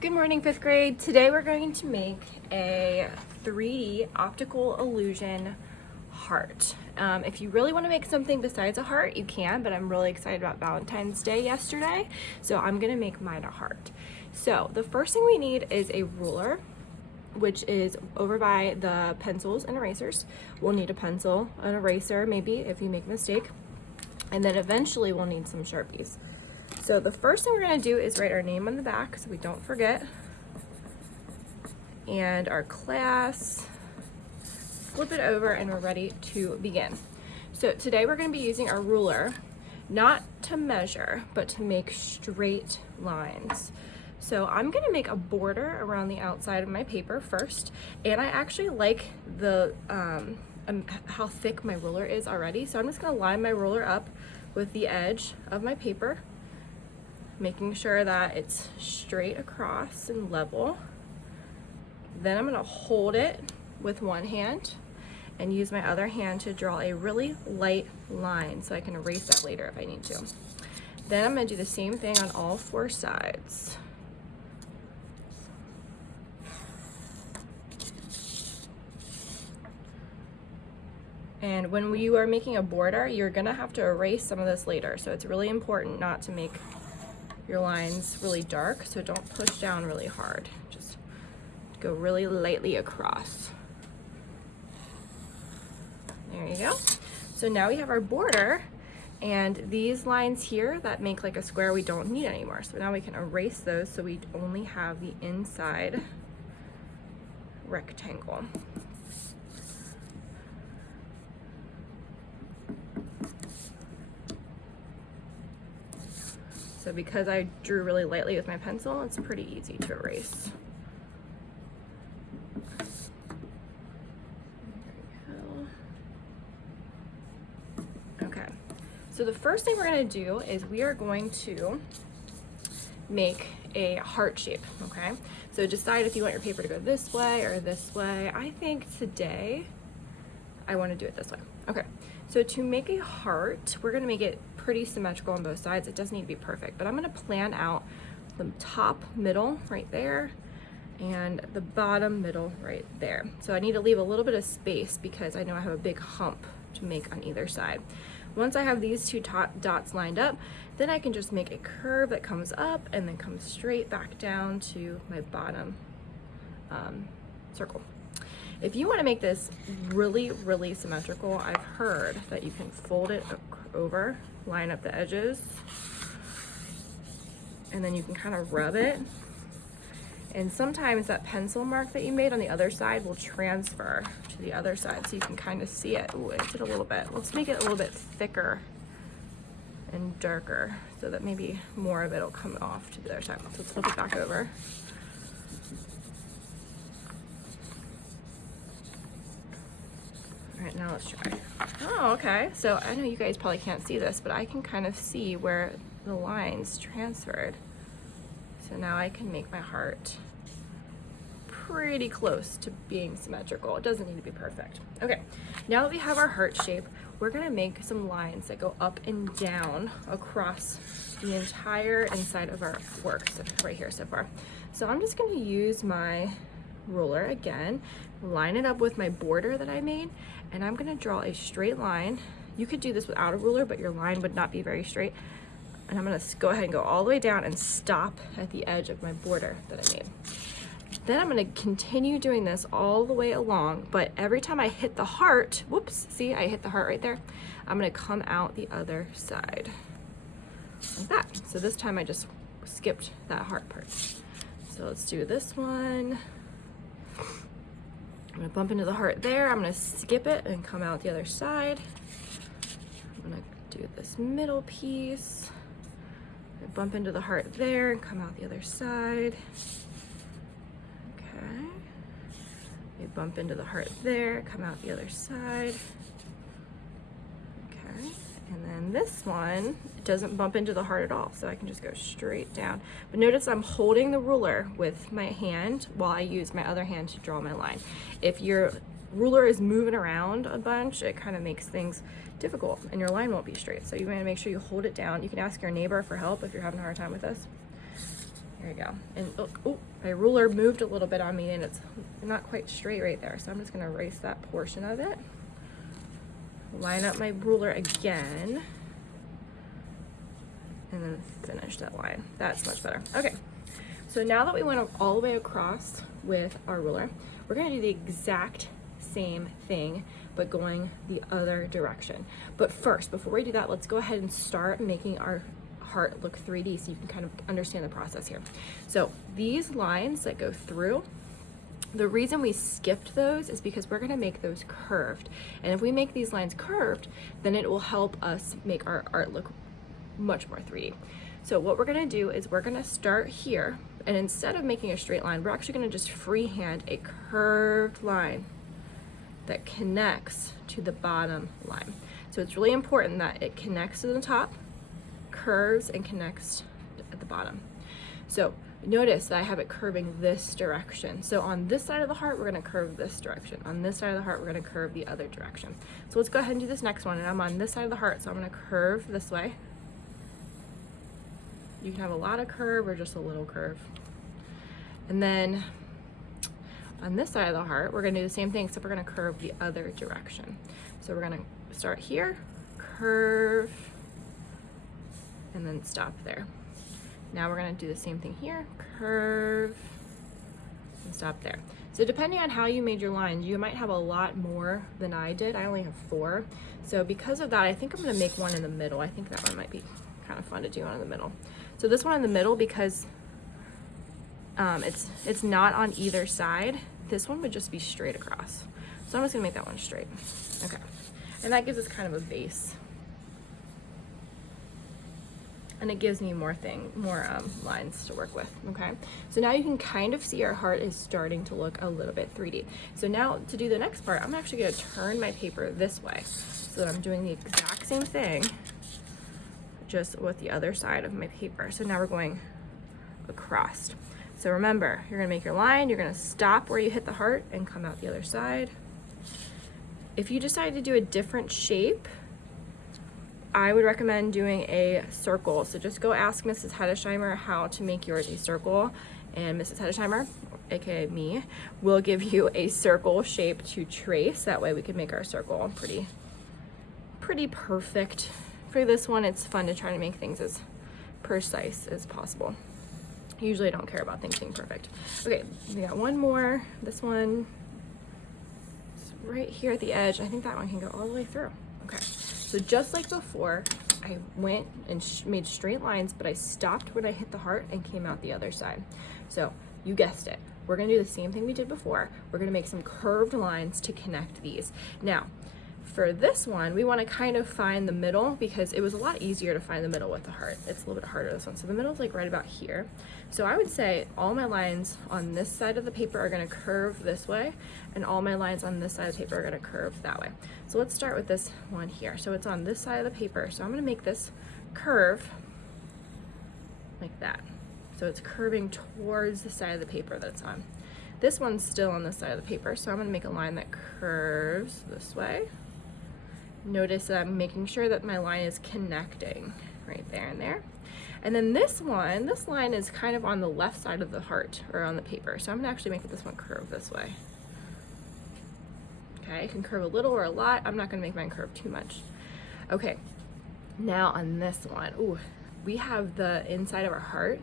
Good morning, fifth grade. Today we're going to make a 3D optical illusion heart. If you really want to make something besides a heart, you can, but I'm really excited about Valentine's Day yesterday, so I'm going to make mine a heart. So the first thing we need is a ruler, which is over by the pencils and erasers. We'll need a pencil, an eraser maybe if you make a mistake, and then eventually we'll need some Sharpies. So the first thing we're going to do is write our name on the back so we don't forget, and our class, flip it over, and we're ready to begin. So today we're going to be using our ruler, not to measure, but to make straight lines. So I'm going to make a border around the outside of my paper first, and I actually like the how thick my ruler is already, so I'm just going to line my ruler up with the edge of my paper, making sure that it's straight across and level. Then I'm going to hold it with one hand and use my other hand to draw a really light line so I can erase that later if I need to. Then I'm going to do the same thing on all four sides. And when you are making a border, you're going to have to erase some of this later, so it's really important not to make your lines really dark, so don't push down really hard. Just go really lightly across. There you go. So now we have our border, and these lines here that make like a square we don't need anymore. So now we can erase those so we only have the inside rectangle. So because I drew really lightly with my pencil, it's pretty easy to erase. Okay, so the first thing we're going to do is we are going to make a heart shape, okay? So decide if you want your paper to go this way or this way. I think today I want to do it this way. Okay, so to make a heart, we're going to make it pretty symmetrical on both sides. It doesn't need to be perfect, but I'm going to plan out the top middle right there and the bottom middle right there. So I need to leave a little bit of space because I know I have a big hump to make on either side. Once I have these two dots lined up, then I can just make a curve that comes up and then comes straight back down to my bottom circle. If you want to make this really, really symmetrical, I've heard that you can fold it over, line up the edges, and then you can kind of rub it. And sometimes that pencil mark that you made on the other side will transfer to the other side, so you can kind of see it. Ooh, I did a little bit. Let's make it a little bit thicker and darker so that maybe more of it will come off to the other side. So let's flip it back over. All right, now let's try. Oh, okay. So I know you guys probably can't see this, but I can kind of see where the lines transferred. So now I can make my heart pretty close to being symmetrical. It doesn't need to be perfect. Okay, now that we have our heart shape, we're gonna make some lines that go up and down across the entire inside of our work, so right here so far. So I'm just gonna use my ruler again, line it up with my border that I made, and I'm gonna draw a straight line. You could do this without a ruler, but your line would not be very straight. And I'm gonna go ahead and go all the way down and stop at the edge of my border that I made. Then I'm gonna continue doing this all the way along, but every time I hit the heart, whoops, see, I hit the heart right there, I'm gonna come out the other side, like that. So this time I just skipped that heart part. So let's do this one. I'm gonna bump into the heart there, I'm gonna skip it and come out the other side. I'm gonna do this middle piece. Bump into the heart there and come out the other side. Okay. We bump into the heart there, come out the other side. Okay. And then this one, it doesn't bump into the heart at all, so I can just go straight down. But notice I'm holding the ruler with my hand while I use my other hand to draw my line. If your ruler is moving around a bunch, it kind of makes things difficult and your line won't be straight. So you want to make sure you hold it down. You can ask your neighbor for help if you're having a hard time with this. There you go. And look, oh, my ruler moved a little bit on me and it's not quite straight right there. So I'm just gonna erase that portion of it. Line up my ruler again. And then finish that line. That's much better. Okay, so now that we went all the way across with our ruler, we're gonna do the exact same thing, but going the other direction. But first, before we do that, let's go ahead and start making our heart look 3D so you can kind of understand the process here. So these lines that go through, the reason we skipped those is because we're gonna make those curved. And if we make these lines curved, then it will help us make our art look much more 3D. So what we're gonna do is we're gonna start here, and instead of making a straight line, we're actually gonna just freehand a curved line that connects to the bottom line. So it's really important that it connects to the top, curves, and connects at the bottom. So notice that I have it curving this direction. So on this side of the heart, we're gonna curve this direction. On this side of the heart, we're gonna curve the other direction. So let's go ahead and do this next one. And I'm on this side of the heart, so I'm gonna curve this way. You can have a lot of curve or just a little curve. And then on this side of the heart, we're gonna do the same thing, except we're gonna curve the other direction. So we're gonna start here, curve, and then stop there. Now we're gonna do the same thing here, curve, and stop there. So depending on how you made your lines, you might have a lot more than I did. I only have 4. So because of that, I think I'm gonna make one in the middle. I think that one might be kind of fun to do one in the middle. So this one in the middle, because it's not on either side, this one would just be straight across. So I'm just gonna make that one straight. Okay, and that gives us kind of a base. And it gives me more lines to work with, okay? So now you can kind of see our heart is starting to look a little bit 3D. So now to do the next part, I'm actually gonna turn my paper this way so that I'm doing the exact same thing, just with the other side of my paper. So now we're going across. So remember, you're gonna make your line, you're gonna stop where you hit the heart and come out the other side. If you decide to do a different shape, I would recommend doing a circle. So just go ask Mrs. Hedesheimer how to make yours a circle, and Mrs. Hedesheimer, aka me, will give you a circle shape to trace. That way we can make our circle pretty perfect. For this one, it's fun to try to make things as precise as possible. Usually I don't care about things being perfect. Okay, we got one more. This one is right here at the edge. I think that one can go all the way through. Okay, so just like before, I went and made straight lines, but I stopped when I hit the heart and came out the other side. So you guessed it. We're gonna do the same thing we did before. We're gonna make some curved lines to connect these. Now, for this one, we want to kind of find the middle, because it was a lot easier to find the middle with the heart. It's a little bit harder this one. So the middle is like right about here. So I would say all my lines on this side of the paper are going to curve this way, and all my lines on this side of the paper are going to curve that way. So let's start with this one here. So it's on this side of the paper. So I'm going to make this curve like that. So it's curving towards the side of the paper that it's on. This one's still on this side of the paper. So I'm going to make a line that curves this way. Notice that I'm making sure that my line is connecting right there and there. And then this line is kind of on the left side of the heart, or on the paper. So I'm gonna actually make this one curve this way. Okay, it can curve a little or a lot. I'm not gonna make mine curve too much. Okay, now on this one, ooh, we have the inside of our heart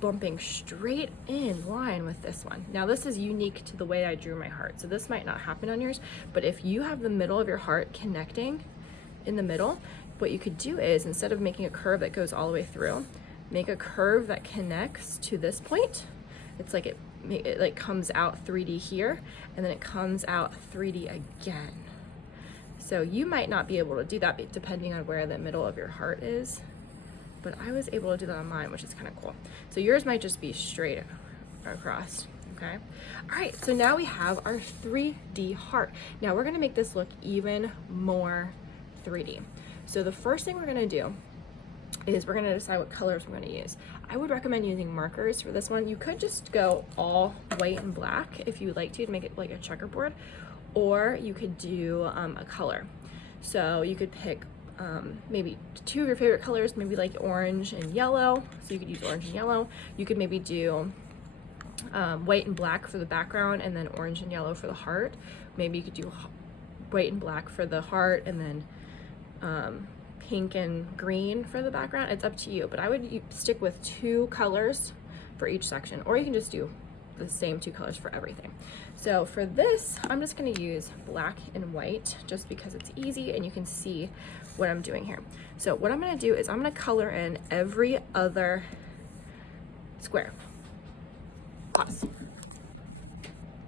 bumping straight in line with this one. Now this is unique to the way I drew my heart, so this might not happen on yours, but if you have the middle of your heart connecting in the middle, what you could do is, instead of making a curve that goes all the way through, make a curve that connects to this point. It's like it like comes out 3D here, and then it comes out 3D again. So you might not be able to do that depending on where the middle of your heart is, but I was able to do that on mine, which is kind of cool. So yours might just be straight across, okay? All right, so now we have our 3D heart. Now we're gonna make this look even more 3D. So the first thing we're gonna do is we're gonna decide what colors we're gonna use. I would recommend using markers for this one. You could just go all white and black if you would like to make it like a checkerboard, or you could do a color. So you could pick maybe two of your favorite colors, maybe like orange and yellow. So you could use orange and yellow. You could maybe do white and black for the background and then orange and yellow for the heart. Maybe you could do white and black for the heart and then pink and green for the background. It's up to you, but I would stick with 2 colors for each section, or you can just do the same 2 colors for everything. So for this, I'm just going to use black and white just because it's easy and you can see what I'm doing here. So what I'm going to do is I'm going to color in every other square. Pause.